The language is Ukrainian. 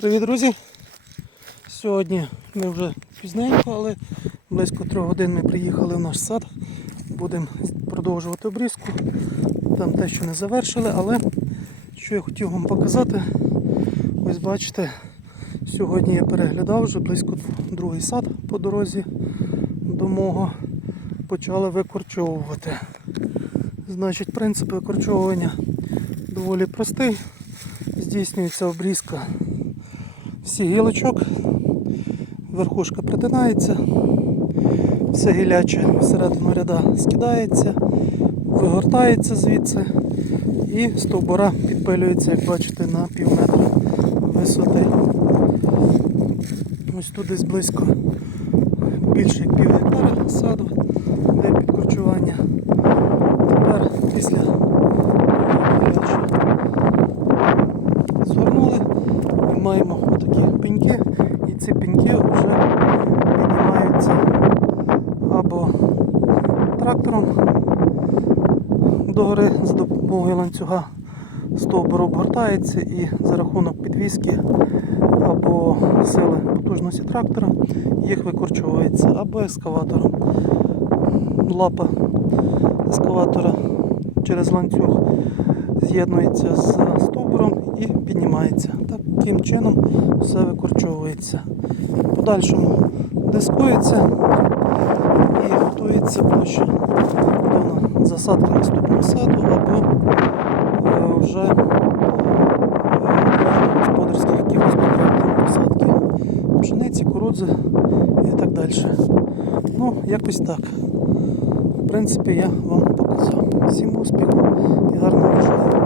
Привіт, друзі! Сьогодні ми вже пізненько, але близько трьох годин ми приїхали в наш сад. Будемо продовжувати обрізку. Там те, що не завершили, але що я хотів вам показати, ось бачите, сьогодні я переглядав вже близько другий сад по дорозі до мого. Почали викорчовувати. Значить, принцип викорчовування доволі простий. Здійснюється обрізка всіх гілочок, верхушка притинається, все гіляче всередину ряда скидається, вигортається звідси і стовбура підпилюється, як бачите, на пів метра висоти. Ось тут десь близько більше як пів гектара саду для підкорчування. Тепер після згорнули, ми маємо пеньки, і ці пеньки вже піднімаються або трактором догори за допомогою ланцюга стовбур обгортається і за рахунок підвіски або сили потужності трактора їх викорчовується або ескаватором. Лапа ескаватора через ланцюг з'єднується з піднімається. Таким чином все викорчовується. В подальшому дискується і готується площа до засадки наступного саду або е, вже е, господарських якихось потреб посадки пшениці, кукурудзи і так далі. Ну, якось так. В принципі, я вам показав. Всім успіху і гарного успіхів!